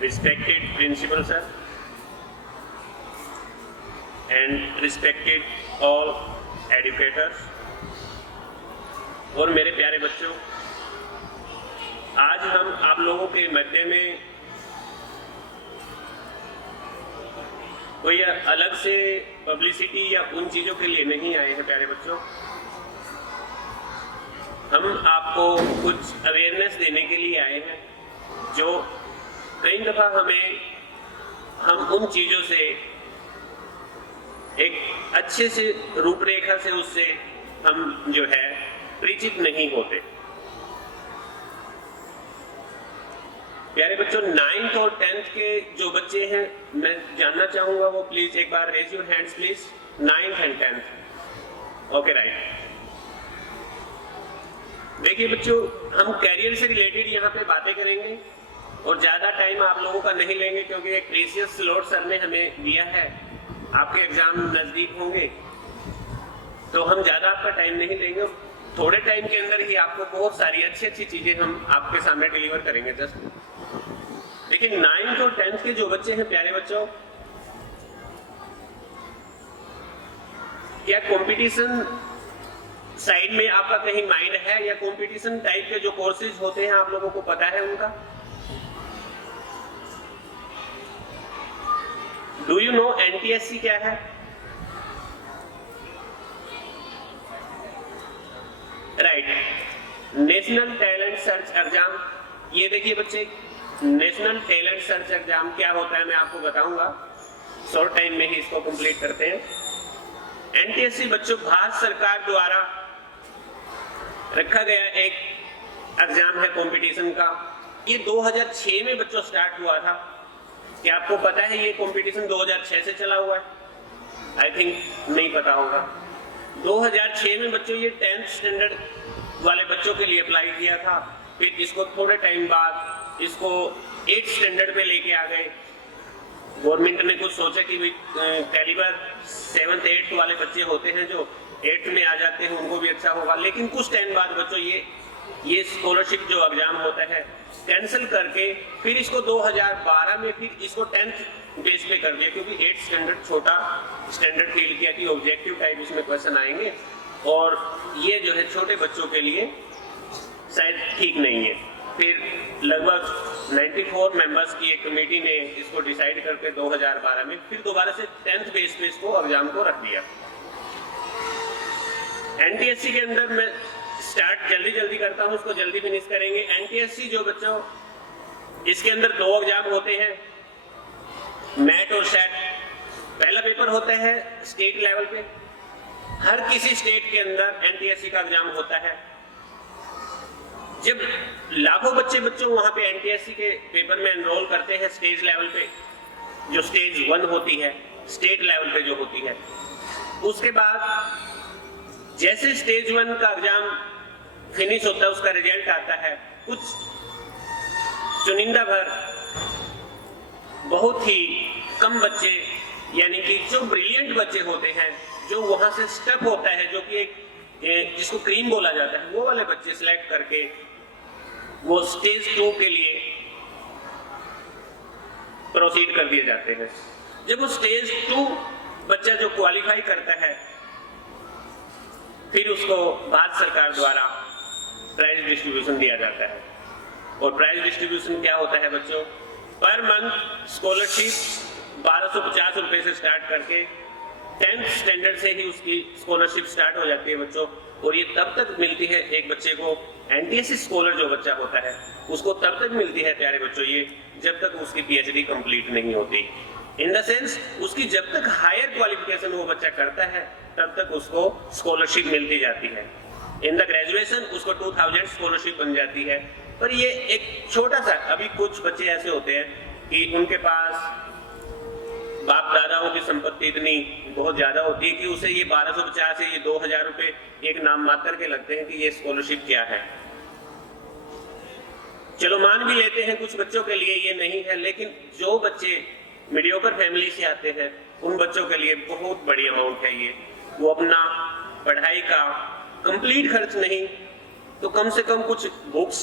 respected principal sir and respected all educators और मेरे प्यारे बच्चों, आज हम आप लोगों के मध्य में कोई अलग से पब्लिसिटी या उन चीजों के लिए नहीं आए हैं प्यारे बच्चों। हम आपको कुछ अवेयरनेस देने के लिए आए हैं जो कई दफा हम उन चीजों से एक अच्छे से रूपरेखा से उससे हम जो है परिचित नहीं होते। प्यारे बच्चों, 9th और 10th के जो बच्चे हैं मैं जानना चाहूंगा वो प्लीज एक बार raise your hands please. 9th and 10th, okay right. देखिए बच्चों, हम कैरियर से रिलेटेड यहाँ पे बातें करेंगे और ज्यादा टाइम आप लोगों का नहीं लेंगे क्योंकि एक प्रीशियस स्लॉट सर ने हमें दिया है। आपके एग्जाम नजदीक होंगे तो हम ज्यादा आपका टाइम नहीं लेंगे। थोड़े टाइम के अंदर ही आपको बहुत सारी अच्छी चीजें हम आपके सामने डिलीवर करेंगे। जस्ट लेकिन 9th और 10th के जो बच्चे हैं प्यारे बच्चों, क्या कंपटीशन साइड में आपका कहीं माइंड है या कंपटीशन टाइप के जो कोर्सेज होते हैं आप लोगों को पता है उनका? डू यू नो NTSC क्या है? Right, national talent search exam. ये देखिए बच्चे, नेशनल टैलेंट सर्च एग्जाम क्या होता है मैं आपको बताऊंगा। शॉर्ट टाइम में ही इसको कंप्लीट करते हैं। NTSC बच्चों भारत सरकार द्वारा रखा गया एक एग्जाम है कंपटीशन का। ये 2006 में बच्चों स्टार्ट हुआ था। क्या आपको पता है ये कंपटीशन 2006 से चला हुआ है? आई थिंक नहीं पता होगा। 2006 में बच्चों ये 10th स्टैंडर्ड वाले बच्चों के लिए अप्लाई किया था। फिर इसको थोड़े टाइम बाद इसको 8th स्टैंडर्ड पे लेके आ गए। गवर्नमेंट ने कुछ सोचा कि कैलिबर 7th 8th वाले बच्चे होते हैं जो 8th में आ जाते हैं उनको भी अच्छा होगा। लेकिन कुछ टाइम बाद बच्चों ये स्कॉलरशिप जो एग्जाम होता है कैंसिल करके फिर इसको 2012 में फिर इसको 10th बेस पे कर दिया क्योंकि 8th स्टैंडर्ड छोटा स्टैंडर्ड फील किया कि ऑब्जेक्टिव टाइप इसमें क्वेश्चन आएंगे और ये जो है छोटे बच्चों के लिए शायद ठीक नहीं है। फिर लगभग 94 मेंबर्स की एक कमेटी ने इसको डिसाइड करके 2012 में फिर दोबारा से 10th बेस पे इसको एग्जाम को रख दिया। NTSC के अंदर मैं स्टार्ट जल्दी करता हूं, उसको जल्दी फिनिश करेंगे। NTSC जो बच्चों, इसके अंदर 2 एग्जाम होते हैं, मैट और सेट। पहला पेपर होता है स्टेट लेवल पे। हर किसी स्टेट के अंदर NTSC का एग्जाम होता है। जब लाखों बच्चों वहां पे NTSC के पेपर में एनरोल करते हैं स्टेज लेवल पे, जो स्टेज 1 होती है, स्टेट लेवल पे जो होती है, उसके बाद जैसे स्टेज 1 का एग्जाम फिनिश होता है उसका रिजल्ट आता है। कुछ चुनिंदा भर बहुत ही कम बच्चे यानी कि जो ब्रिलियंट बच्चे होते हैं, जो वहां से स्टेप होता है जो कि एक जिसको क्रीम बोला जाता है, वो वाले बच्चे सिलेक्ट करके वो स्टेज 2 के लिए प्रोसीड कर दिए जाते हैं। जब वो स्टेज 2 बच्चा जो क्वालिफाई करता है फिर उसको भारत सरकार द्वारा प्राइज डिस्ट्रीब्यूशन दिया जाता है। और प्राइज डिस्ट्रीब्यूशन क्या होता है बच्चों? पर मंथ स्कॉलरशिप 1250 रुपए से स्टार्ट करके 10th स्टैंडर्ड से ही उसकी स्कॉलरशिप स्टार्ट हो जाती है बच्चों। और ये तब तक मिलती है एक बच्चे को, NTSC स्कॉलर जो बच्चा होता है उसको तब तक मिलती है प्यारे बच्चों ये जब तक उसकी PhD कंप्लीट नहीं होती। इन द सेंस उसकी जब तक हायर क्वालिफिकेशन वो बच्चा करता है तब तक उसको स्कॉलरशिप मिलती जाती है। इन द ग्रेजुएशन उसको 2000 स्कॉलरशिप बन जाती है। पर ये एक छोटा सा, अभी कुछ बच्चे ऐसे होते हैं कि उनके पास बाप दादाओं की संपत्ति इतनी बहुत ज्यादा होती है कि उसे ये 1250 या ये 2000 रुपए एक नाम मात्र के लगते हैं कि ये स्कॉलरशिप क्या है। चलो मान भी लेते हैं कुछ बच्चों के लिए ये नहीं है, लेकिन जो बच्चे मीडियोकर फैमिली से आते हैं उन बच्चों के लिए बहुत बड़ी अमाउंट है ये। वो अपना पढ़ाई का कंप्लीट खर्च नहीं तो कम से कम कुछ बुक्स,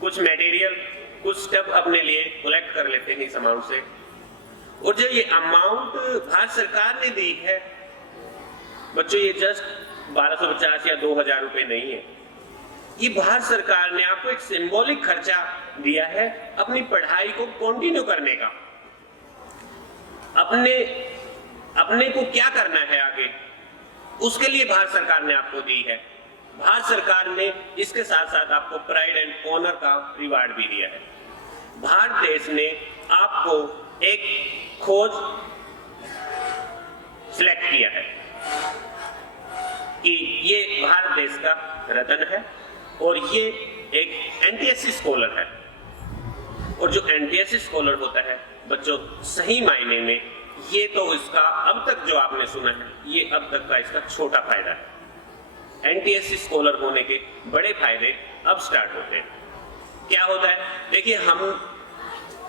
कुछ मटेरियल कुछ स्टेप अपने लिए कलेक्ट कर लेते हैं इस अमाउंट से। और जो ये अमाउंट भारत सरकार ने दी है बच्चों, ये जस्ट 1250 या 2000 रुपए नहीं है। ये भारत सरकार ने आपको एक सिंबॉलिक खर्चा दिया है अपनी पढ़ाई को कंटिन्यू करने का। अपने को क्या करना है आगे, उसके लिए भारत सरकार ने आपको दी है। भारत सरकार ने इसके साथ साथ आपको प्राइड एंड ऑनर का रिवार्ड भी दिया है। भारत देश ने आपको एक खोज सिलेक्ट किया है कि ये भारत देश का रत्न है और ये एक एनटीएससी स्कॉलर है। और जो एनटीएससी स्कॉलर होता है बच्चों, सही मायने में ये तो इसका अब तक जो आपने सुना है, ये अब तक का इसका छोटा फायदा है। एनटीएससी स्कॉलर होने के बड़े फायदे अब स्टार्ट होते हैं। क्या होता है, देखिए हम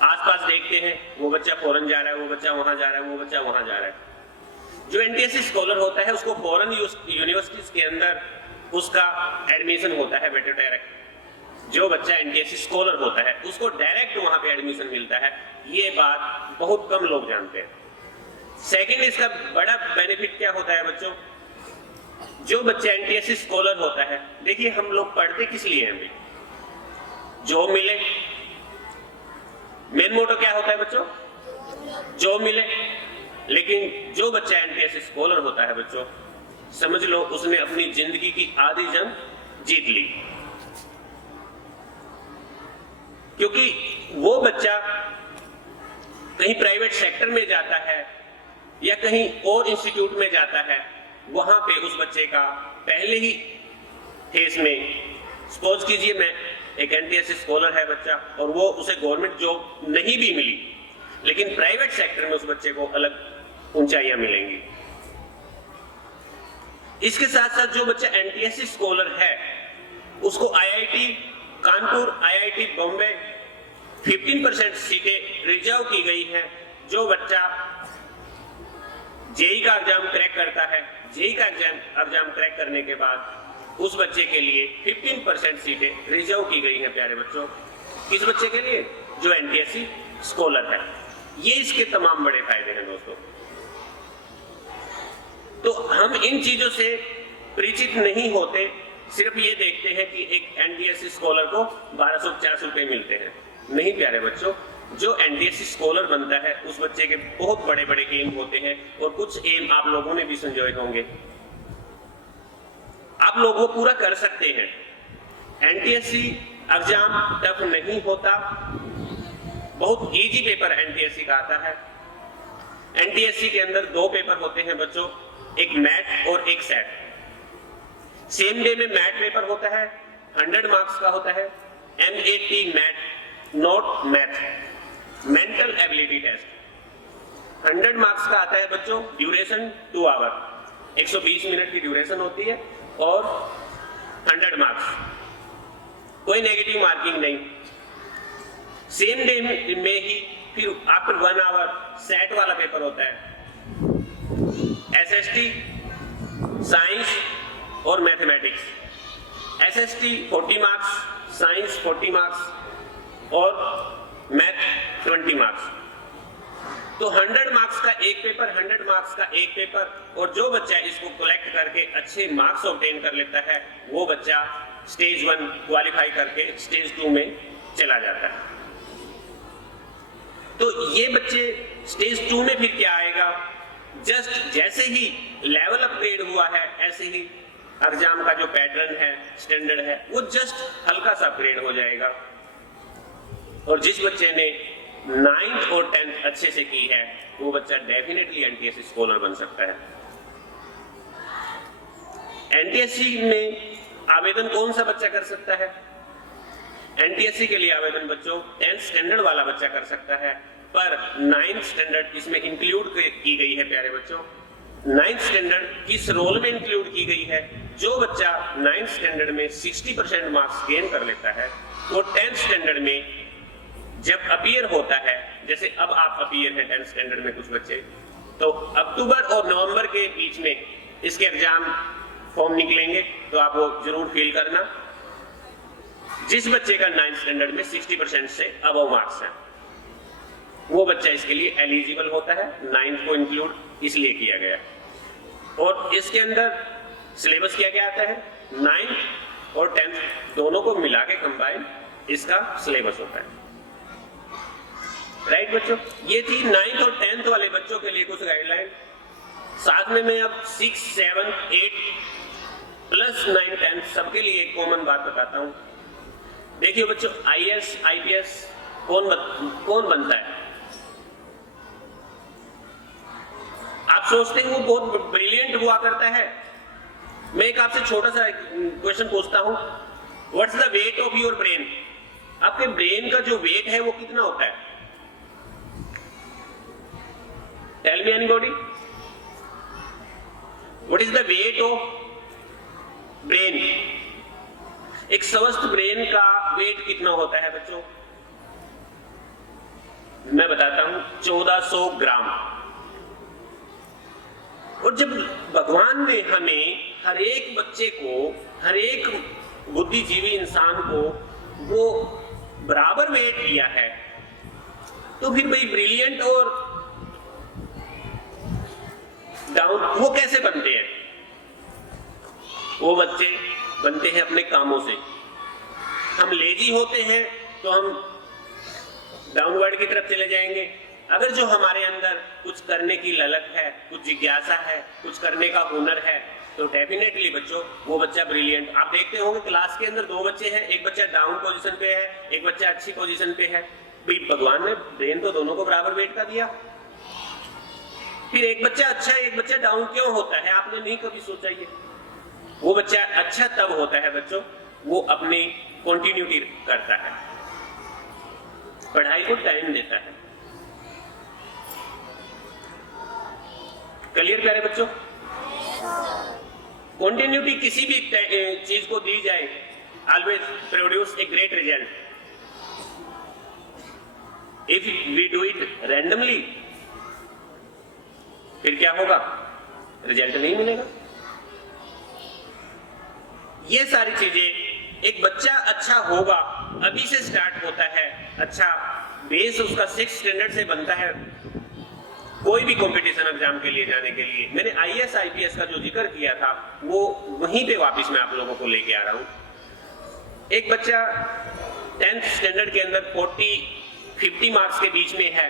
आसपास देखते हैं, वो बच्चा फॉरेन जा रहा है, वो बच्चा वहां जा रहा है, वो बच्चा वहां जा रहा है। जो एनटीएससी स्कॉलर होता है उसको फॉरेन यूनिवर्सिटीज के अंदर उसका एडमिशन होता है बेटे डायरेक्ट। जो बच्चा एनटीएससी स्कॉलर होता है उसको डायरेक्ट वहां पे एडमिशन मिलता है। ये बात बहुत कम लोग जानते हैं। सेकंड, इसका बड़ा बेनिफिट क्या होता है बच्चों, जो बच्चा एनटीएससी स्कॉलर होता है, देखिए हम लोग पढ़ते किस लिए हैं भाई, जॉब मिले। मेन मोटो क्या होता है बच्चों, जॉब मिले। लेकिन जो बच्चा एनटीएससी स्कॉलर होता है बच्चों, समझ लो उसने अपनी जिंदगी की आधी जंग जीत ली। क्योंकि वो बच्चा कहीं प्राइवेट सेक्टर में जाता है या कहीं और इंस्टीट्यूट में जाता है, वहां पे उस बच्चे का पहले ही फेस में, सपोज कीजिए मैं एक एनटीएससी स्कॉलर है बच्चा और वो उसे गवर्नमेंट जॉब नहीं भी मिली, लेकिन प्राइवेट सेक्टर में उस बच्चे को अलग ऊंचाइयां मिलेंगी। इसके साथ साथ जो बच्चा एनटीएससी स्कॉलर है उसको आईआईटी कानपुर, आईआईटी बॉम्बे 15% सीटें रिजर्व की गई हैं। जो बच्चा जेई का एग्जाम क्रैक करता है, जेई का एग्जाम क्रैक करने के बाद उस बच्चे के लिए 15% सीटें रिजर्व की गई हैं प्यारे बच्चों। किस बच्चे के लिए, जो एनटीएससी स्कॉलर है। ये इसके तमाम बड़े फायदे हैं दोस्तों। तो हम इन चीजों से परिचित नहीं होते, सिर्फ ये देखते हैं कि एक एनटीएससी स्कॉलर को 1250 रुपए मिलते हैं। नहीं प्यारे बच्चों, जो एनटीएससी स्कॉलर बनता है उस बच्चे के बहुत बड़े बड़े एम होते हैं और कुछ एम आप लोगों ने भी संजोए होंगे, आप लोग वो पूरा कर सकते हैं। एनटीएससी एग्जाम टफ नहीं होता, बहुत इजी पेपर एनटीएससी का आता है। एनटीएससी के अंदर 2 पेपर होते हैं बच्चों, एक मैथ और एक सेट। सेम डे में मैथ पेपर होता है, 100 मार्क्स का होता है। MAT math, not math, mental ability test 100 marks का आता है बच्चों। ड्यूरेशन 2 आवर, 120 मिनट की ड्यूरेशन होती है और 100 मार्क्स, कोई नेगेटिव मार्किंग नहीं। सेम डे में ही फिर आफ्टर 1 आवर सेट वाला पेपर होता है। SST, साइंस और mathematics. SST 40 marks, science 40 marks और मैथ 20 मार्क्स। तो 100 मार्क्स का एक पेपर, 100 मार्क्स का एक पेपर। और जो बच्चा इसको कलेक्ट करके अच्छे मार्क्स ऑब्टेन कर लेता है, वो बच्चा स्टेज 1 क्वालिफाई करके स्टेज 2 में चला जाता है। तो ये बच्चे स्टेज 2 में फिर क्या आएगा, जस्ट जैसे ही लेवल अपग्रेड हुआ है, ऐसे ही एग्जाम का जो पैटर्न है, स्टैंडर्ड है, वो जस्ट हल्का सा अपग्रेड हो जाएगा। और जिस बच्चे ने 9th और 10th अच्छे से की है, वो बच्चा डेफिनेटली एनटीएससी स्कॉलर बन सकता है। एनटीएससी में आवेदन कौन सा बच्चा कर सकता है? एनटीएससी के लिए आवेदन बच्चों 10th स्टैंडर्ड वाला बच्चा कर सकता है, पर 9th स्टैंडर्ड इसमें इंक्लूड की गई है प्यारे बच्चों। 9th स्टैंडर्ड किस रोल में इंक्लूड की गई है? जो बच्चा 9th स्टैंडर्ड में 60% मार्क्स गेन कर लेता है, वो 10th स्टैंडर्ड में जब अपीयर होता है, जैसे अब आप अपीयर हैं 10th स्टैंडर्ड में कुछ बच्चे, तो अक्टूबर और नवंबर के बीच में इसके एग्जाम फॉर्म निकलेंगे, तो आप वो जरूर फिल करना। जिस बच्चे का 9th स्टैंडर्ड में 60% से अबव मार्क्स हैं, वो बच्चा इसके लिए एलिजिबल होता है। 9th को इंक्लूड इसलिए किया गया है। और इसके अंदर सिलेबस क्या क्या आता है, 9th और 10th दोनों को मिला के कंबाइन इसका सिलेबस होता है। राइट बच्चों, ये थी 9th और 10th वाले बच्चों के लिए कुछ गाइडलाइन। साथ में मैं अब 6, 7, 8 प्लस 9, 10 सबके लिए एक कॉमन बात बताता हूं। देखिए बच्चों, IAS, IPS कौन बनता है? आप सोचते हैं वो बहुत ब्रिलियंट हुआ करता है। मैं एक आपसे छोटा सा क्वेश्चन पूछता हूं, what's the weight of your brain? आपके ब्रेन का जो वेट है वो कितना होता है? Tell me anybody, what is the weight of brain? एक स्वस्थ ब्रेन का वेट कितना होता है बच्चों? मैं बताता हूं, 1400 ग्राम। और जब भगवान ने हमें हर एक बच्चे को, हर एक बुद्धिजीवी इंसान को वो बराबर वेट दिया है, तो फिर भाई ब्रिलियंट और डाउन वो कैसे बनते हैं? वो बच्चे बनते हैं अपने कामों से। हम लेजी होते हैं तो हम डाउनवर्ड की तरफ चले जाएंगे। अगर जो हमारे अंदर कुछ करने की ललक है, कुछ जिज्ञासा है, कुछ करने का हुनर है, तो डेफिनेटली बच्चों वो बच्चा ब्रिलियंट। आप देखते होंगे क्लास के अंदर 2 बच्चे हैं, एक बच्चा डाउन पोजीशन पे है, एक बच्चा अच्छी पोजीशन पे है। भाई भगवान ने ब्रेन तो दोनों को बराबर वेट का दिया, फिर एक बच्चा अच्छा है, एक बच्चा डाउन क्यों होता है? आपने नहीं कभी सोचा ये? वो बच्चा अच्छा तब होता है बच्चों, वो अपनी कंटिन्यूटी करता है, पढ़ाई को टाइम देता है। क्लियर प्यारे बच्चों? कंटिन्यूटी किसी भी चीज को दी जाए, always produce a great result. If we do it randomly, फिर क्या होगा? रिजल्ट नहीं मिलेगा। ये सारी चीजें, एक बच्चा अच्छा होगा अभी से स्टार्ट होता है। अच्छा बेस उसका 6th स्टैंडर्ड से बनता है कोई भी कंपटीशन एग्जाम के लिए जाने के लिए। मैंने IAS, IPS का जो जिक्र किया था वो वहीं पे वापस मैं आप लोगों को लेके आ रहा हूं। एक बच्चा 10th स्टैंडर्ड के अंदर 40-50 मार्क्स के बीच में है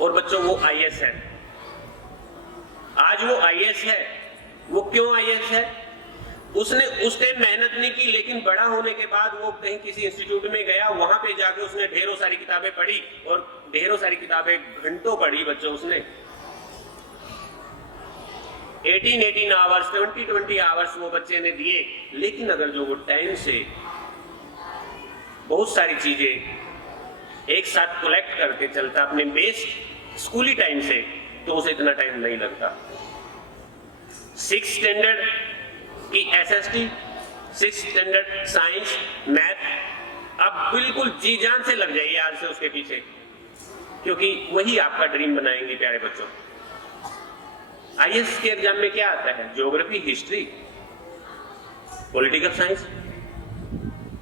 और बच्चों वो IAS है। आज वो IAS है। वो क्यों IAS है? उसने उस टाइम मेहनत नहीं की, लेकिन बड़ा होने के बाद वो कहीं किसी इंस्टीट्यूट में गया, वहां पे जाके उसने ढेरों सारी किताबें पढ़ी और ढेरों सारी किताबें घंटों पढ़ी बच्चों उसने। 18 आवर्स, 20 आवर्स वो बच्चे ने दिए। लेकिन अगर जो वो टाइम से बहुत सारी चीजें एक साथ कलेक्ट करके चलता अपने बेस्ट स्कूली टाइम से, तो उसे इतना टाइम नहीं लगता। 6th स्टैंडर्ड की SST, 6th standard science, math, अब बिल्कुल जी जान से लग जाइए आज से उसके पीछे, क्योंकि वही आपका ड्रीम बनाएंगे प्यारे बच्चों। IAS के एग्जाम में क्या आता है? Geography, history, political science,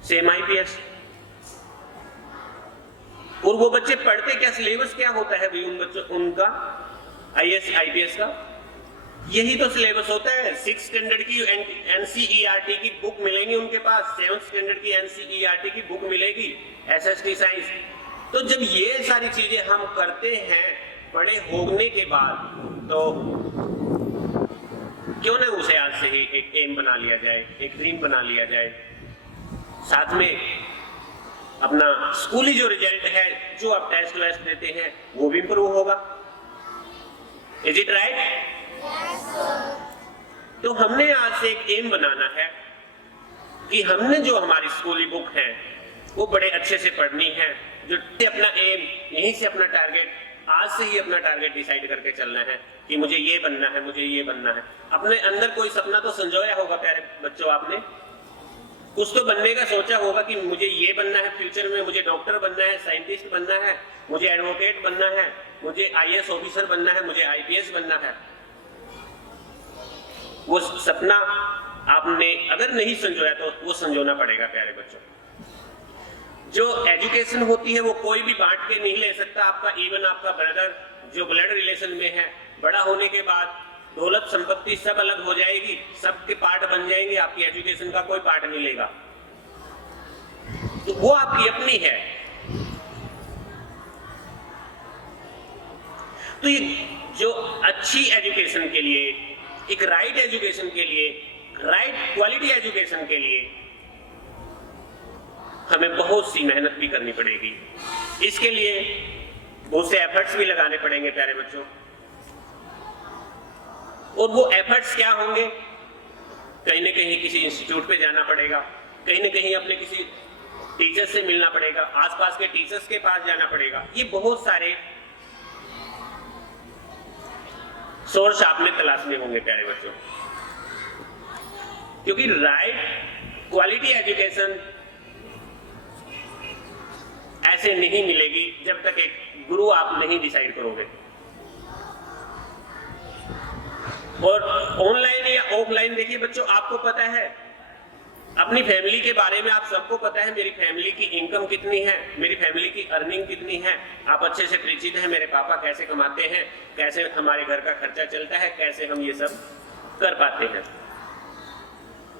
same IPS। और वो बच्चे पढ़ते क्या, सिलेबस क्या होता है भाई उन बच्चों, उनका IAS, IPS का यही तो सिलेबस होता है। 6th स्टैंडर्ड की NCERT की बुक मिलेंगी उनके पास, 7th स्टैंडर्ड की NCERT की बुक मिलेगी, SST साइंस। तो जब ये सारी चीजें हम करते हैं बड़े होने के बाद, तो क्यों ना उसे आज से ही एक एम बना लिया जाए, एक ड्रीम बना लिया जाए। साथ में अपना स्कूली जो रिजल्ट है, जो आप टेस्ट वेस्ट देते हैं, वो भी इंप्रूव होगा। Is it right? तो हमने आज से एक एम बनाना है कि हमने जो हमारी स्कूली बुक है वो बड़े अच्छे से पढ़नी है। जो अपना एम, यहीं से अपना टारगेट, आज से ही अपना टारगेट डिसाइड करके चलना है कि मुझे ये बनना है, मुझे ये बनना है। अपने अंदर कोई सपना तो संजोया होगा प्यारे बच्चों, आपने कुछ तो बनने का सोचा होगा कि मुझे ये बनना है फ्यूचर में, मुझे डॉक्टर बनना है, साइंटिस्ट बनना है, मुझे एडवोकेट बनना है, मुझे IAS ऑफिसर बनना है, मुझे IPS बनना है। वो सपना आपने अगर नहीं संजोया तो वो संजोना पड़ेगा प्यारे बच्चों। जो एजुकेशन होती है वो कोई भी बांट के नहीं ले सकता। आपका इवन आपका ब्रदर जो ब्लड रिलेशन में है, बड़ा होने के बाद दौलत संपत्ति सब अलग हो जाएगी, सबके पार्ट बन जाएंगे, आपकी एजुकेशन का कोई पार्ट नहीं लेगा, तो वो आपकी अपनी है। तो ये जो अच्छी एजुकेशन के लिए, एक राइट एजुकेशन के लिए, राइट क्वालिटी एजुकेशन के लिए हमें बहुत सी मेहनत भी करनी पड़ेगी। इसके लिए बहुत से एफर्ट्स भी लगाने पड़ेंगे प्यारे बच्चों। और वो एफर्ट्स क्या होंगे? कहीं ना कहीं किसी इंस्टीट्यूट पे जाना पड़ेगा, कहीं ना कहीं अपने किसी टीचर से मिलना पड़ेगा, आसपास के टीचर्स के पास जाना पड़ेगा। ये बहुत सारे सोर्स आपने तलाशने होंगे प्यारे बच्चों, क्योंकि राइट क्वालिटी एजुकेशन ऐसे नहीं मिलेगी जब तक एक गुरु आप नहीं डिसाइड करोगे। और ऑनलाइन या ऑफलाइन, देखिए बच्चों, आपको पता है अपनी फैमिली के बारे में, आप सबको पता है मेरी फैमिली की इनकम कितनी है, मेरी फैमिली की अर्निंग कितनी है, आप अच्छे से परिचित हैं, मेरे पापा कैसे कमाते हैं, कैसे हमारे घर का खर्चा चलता है, कैसे हम ये सब कर पाते हैं।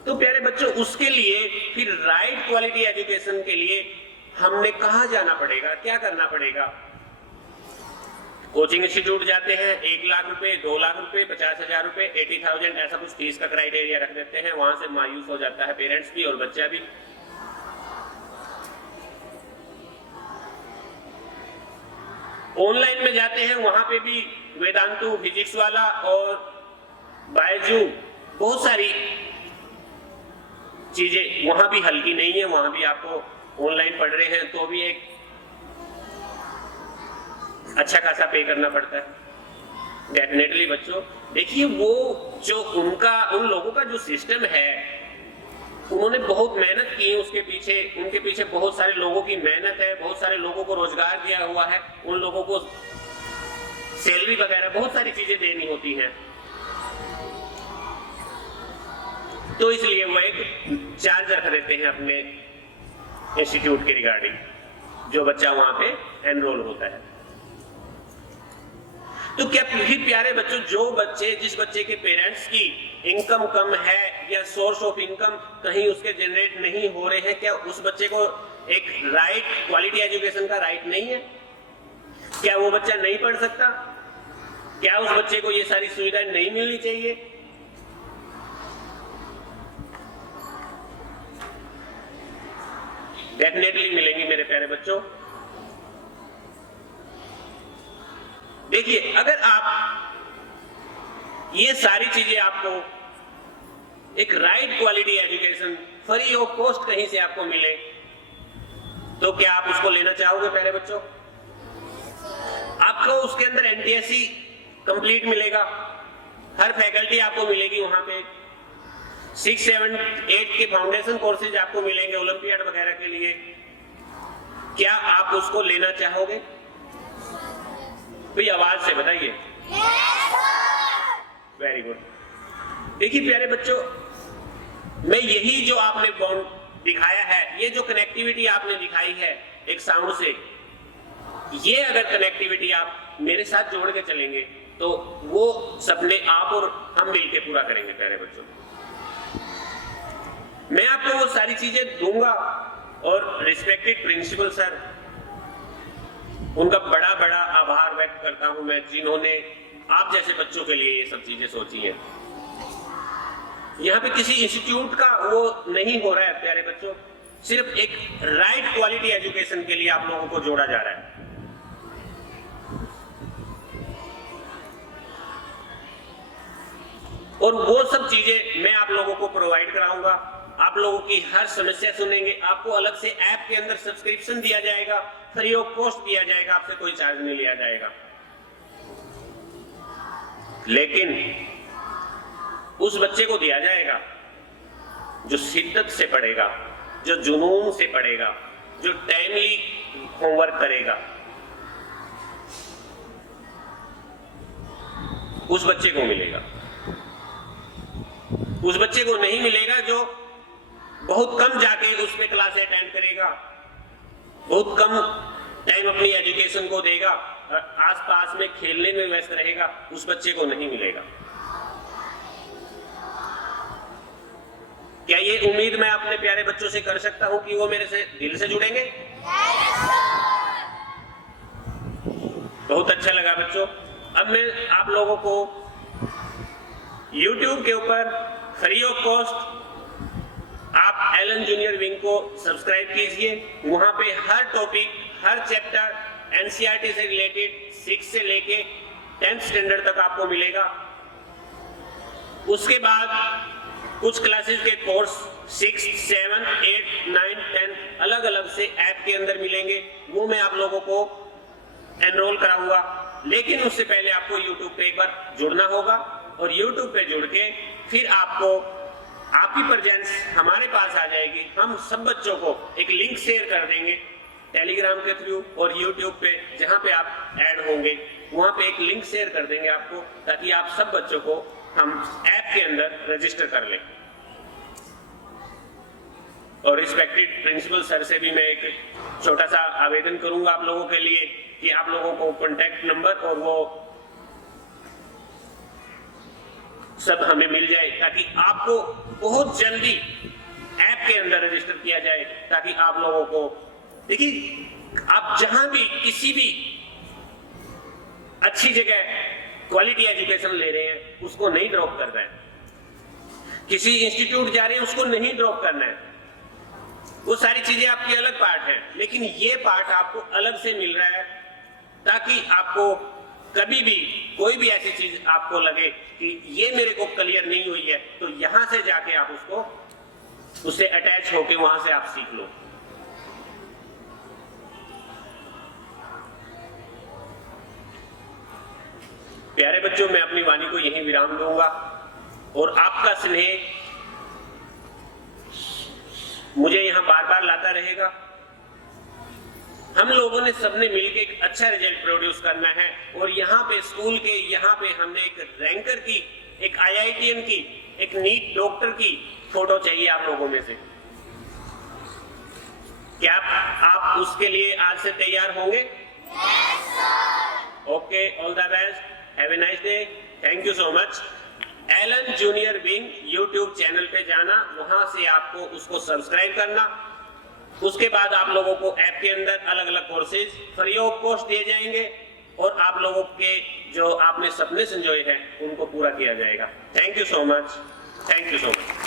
तो प्यारे बच्चों, उसके लिए फिर राइट क्वालिटी एजुकेशन के लिए हमने कहाँ जाना पड़ेगा, क्या करना पड़ेगा? कोचिंग इंस्टीट्यूट जाते हैं, 1 लाख रुपए, 2 लाख रुपए, 50,000 रुपए, 80,000 ऐसा कुछ फीस का क्राइटेरिया रख देते हैं। वहां से मायूस हो जाता है पेरेंट्स भी और बच्चा भी। ऑनलाइन में जाते हैं, वहां पे भी वेदांतु फिजिक्स वाला और बायजू, बहुत सारी चीजें वहां भी हल्की नहीं है। वहां भी आपको ऑनलाइन पढ़ रहे हैं तो भी एक अच्छा खासा पे करना पड़ता है। डेफिनेटली बच्चों, देखिए वो जो उन लोगों का जो सिस्टम है, उन्होंने बहुत मेहनत की है उसके पीछे, उनके पीछे बहुत सारे लोगों की मेहनत है, बहुत सारे लोगों को रोजगार दिया हुआ है, उन लोगों को सैलरी वगैरह बहुत सारी चीजें देनी होती हैं। तो इसलिए वो एक चार्ज रख देते हैं अपने इंस्टीट्यूट के रिगार्डिंग, जो बच्चा वहां पे एनरोल होता है। तो क्या फिर प्यारे बच्चों, जिस बच्चे के पेरेंट्स की इनकम कम है या सोर्स ऑफ इनकम कहीं उसके जनरेट नहीं हो रहे हैं, क्या उस बच्चे को एक राइट क्वालिटी एजुकेशन का राइट नहीं है? क्या वो बच्चा नहीं पढ़ सकता? क्या उस बच्चे को ये सारी सुविधाएं नहीं मिलनी चाहिए? डेफिनेटली मिलेंगी मेरे प्यारे बच्चों। देखिए, अगर आप ये सारी चीजें आपको एक right quality education free of cost कहीं से आपको मिले, तो क्या आप उसको लेना चाहोगे प्यारे बच्चों? आपको उसके अंदर एनटीएससी कंप्लीट मिलेगा, हर फैकल्टी आपको मिलेगी वहां पे, 6, 7, 8 के फाउंडेशन कोर्सेज आपको मिलेंगे ओलंपियाड वगैरह के लिए। क्या आप उसको लेना चाहोगे? भाई आवाज से बताइए। Very good. देखिए प्यारे बच्चों, मैं यही जो आपने बॉन्ड दिखाया है, ये जो कनेक्टिविटी आपने दिखाई है एक साउंड से, ये अगर कनेक्टिविटी आप मेरे साथ जोड़ के चलेंगे तो वो सपने आप और हम मिलके पूरा करेंगे प्यारे बच्चों। मैं आपको वो सारी चीजें दूंगा और रिस्पेक्टेड प्रिंसिपल सर, उनका बड़ा बड़ा आभार व्यक्त करता हूं मैं, जिन्होंने आप जैसे बच्चों के लिए ये सब चीजें सोची हैं। यहाँ पे किसी इंस्टीट्यूट का वो नहीं हो रहा है प्यारे बच्चों, सिर्फ एक राइट क्वालिटी एजुकेशन के लिए आप लोगों को जोड़ा जा रहा है। और वो सब चीजें मैं आप लोगों को प्रोवाइड कराऊंगा। आप लोगों की हर समस्या सुनेंगे, आपको अलग से ऐप के अंदर सब्सक्रिप्शन दिया जाएगा, फ्री ऑफ कॉस्ट दिया जाएगा, आपसे कोई चार्ज नहीं लिया जाएगा। लेकिन उस बच्चे को दिया जाएगा जो शिद्दत से पढ़ेगा, जो जुनून से पढ़ेगा, जो टाइमली होमवर्क करेगा। उस बच्चे को मिलेगा। उस बच्चे को नहीं मिलेगा जो बहुत कम जाके उसमें क्लास अटेंड करेगा बहुत कम टाइम अपनी एजुकेशन को देगा, आसपास में खेलने में व्यस्त रहेगा, उस बच्चे को नहीं मिलेगा। क्या ये उम्मीद मैं अपने प्यारे बच्चों से कर सकता हूं कि वो मेरे से दिल से जुड़ेंगे? बहुत अच्छा लगा बच्चों। अब मैं आप लोगों को YouTube के ऊपर फ्री ऑफ कॉस्ट आप एलन जूनियर विंग को सब्सक्राइब कीजिए। वहां पे हर टॉपिक, हर चैप्टर एनसीईआरटी से रिलेटेड 6 से लेके 10th स्टैंडर्ड तक आपको मिलेगा। उसके बाद कुछ क्लासेस के कोर्स 6, 7, 8, 9, 10 अलग अलग से ऐप के अंदर मिलेंगे, वो मैं आप लोगों को एनरोल कराऊंगा। लेकिन उससे पहले आपको YouTube पे एक बार जुड़ना होगा और YouTube पे जुड़ के फिर आपको आपकी प्रेजेंस हमारे पास आ जाएगी। हम सब बच्चों को एक लिंक शेयर कर देंगे टेलीग्राम के थ्रू और YouTube पे जहां पे आप ऐड होंगे वहां पे एक लिंक शेयर कर देंगे आपको, ताकि आप सब बच्चों को हम ऐप के अंदर रजिस्टर कर लें। और रिस्पेक्टेड प्रिंसिपल सर से भी मैं एक छोटा सा आवेदन करूंगा आप लोगों के लिए कि आप लोगों को कॉन्टैक्ट नंबर और वो सब हमें मिल जाए, ताकि आपको बहुत जल्दी ऐप के अंदर रजिस्टर किया जाए, ताकि आप लोगों को देखिए आप जहां भी किसी भी अच्छी जगह क्वालिटी एजुकेशन ले रहे हैं उसको नहीं ड्रॉप करना है, किसी इंस्टीट्यूट जा रहे हैं उसको नहीं ड्रॉप करना है। वो सारी चीजें आपकी अलग पार्ट है, लेकिन ये पार्ट आपको अलग से मिल रहा है, ताकि आपको कभी भी कोई भी ऐसी चीज आपको लगे कि ये मेरे को क्लियर नहीं हुई है, तो यहां से जाके आप उससे अटैच होके वहां से आप सीख लो। प्यारे बच्चों, मैं अपनी वाणी को यहीं विराम दूंगा और आपका स्नेह मुझे यहां बार बार लाता रहेगा। हम लोगों ने सबने मिलकर एक अच्छा रिजल्ट प्रोड्यूस करना है और यहाँ पे स्कूल के यहाँ पे हमने एक रैंकर की, एक IITM की, एक नीट डॉक्टर की फोटो चाहिए आप लोगों में से। क्या आप उसके लिए आज से तैयार होंगे? Okay, all the best, have a nice day, thank you so much. Allen junior wing YouTube channel पे जाना, वहां से आपको उसको सब्सक्राइब करना। उसके बाद आप लोगों को ऐप के अंदर अलग अलग कोर्सेज फ्री ऑफ कॉस्ट दिए जाएंगे और आप लोगों के जो आपने सपने संजोए हैं उनको पूरा किया जाएगा। Thank you so much, thank you so much.